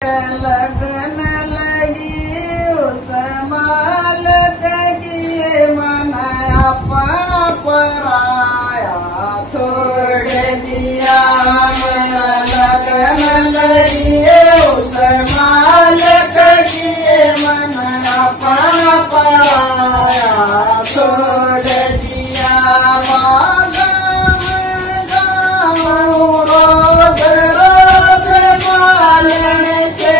लगन लगी उस मालक की मन अपना पराया छोड़ दिया। मेरा लगन लगी उस मालक की मन अपना पराया छोड़ दिया। रोज रोज मालन से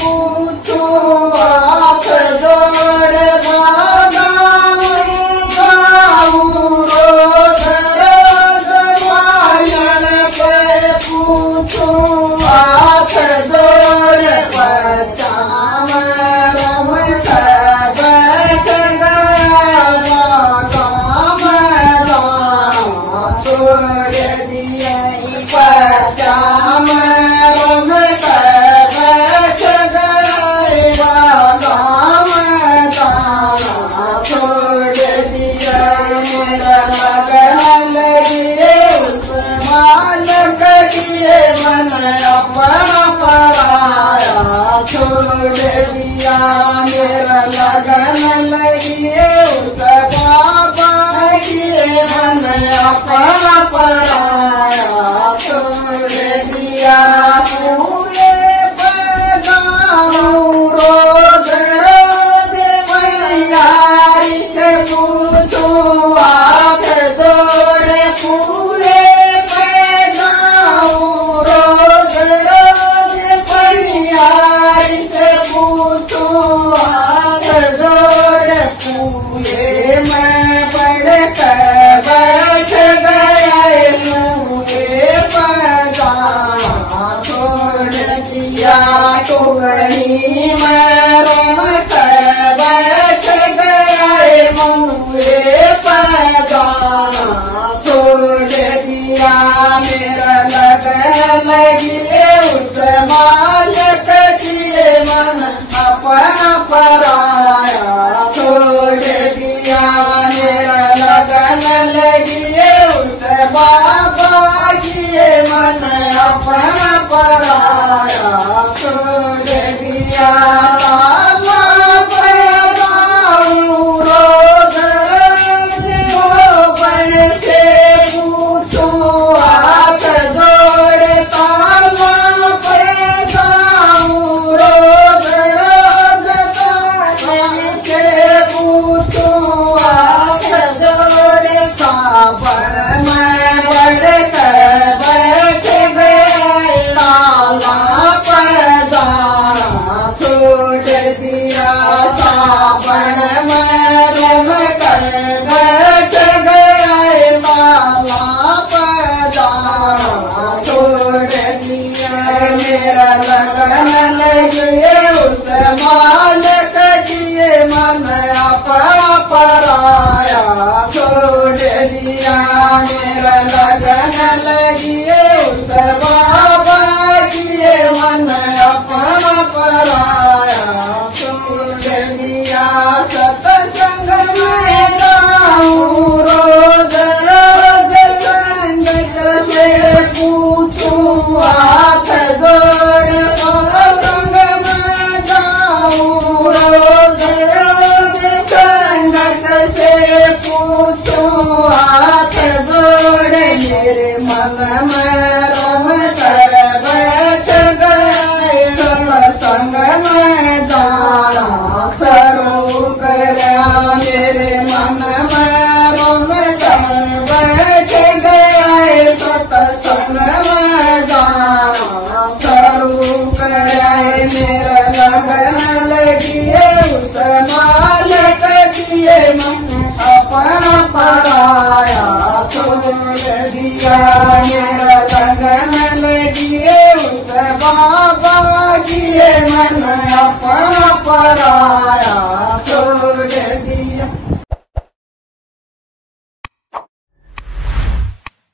पूछूं हाथ जोड़ रोज रोज मालन से पूछूं हाथ जोड़ पचाम रम बैठ गया छोड़ दिया। पचाम रम बैठ गया छोड़ दिया। मेरा लगन लगी उस मालक की मन अपना पराया छोड़ दिया। मेरा लगन लगी उस बाबा की मन अपना पराया छोड़ दिया। पूरे पैगाम रोज रोज मैयारी से पूछूं हाथ जोड़े। पूरे पैगाम रोज रोज मैयारी से पूछूं हाथ जोड़े। पूरे में बढ़ कर बैठ गए छोड़ दिया। टुकड़ी में रम कर बैठ गए मुझे पैगाना छोड़ दिया। मेरा लगन लगी उस मालक की मन अपना पराया छोड़ दिया। मेरा लगन लगी उस बाबा की मन अपना पराया छोड़ दिया। रोज गोबर से पूछूं हाथ जोड़ ताला पैगाम रोज रोज से पूछूं हाथ जोड़। सावन में बढ़ कर बैठ गए ताला पैगाना छोड़ दिया। सावन में रम कर बैठ गए ताला पैगाना छोड़ दिया। मेरा लगन लगी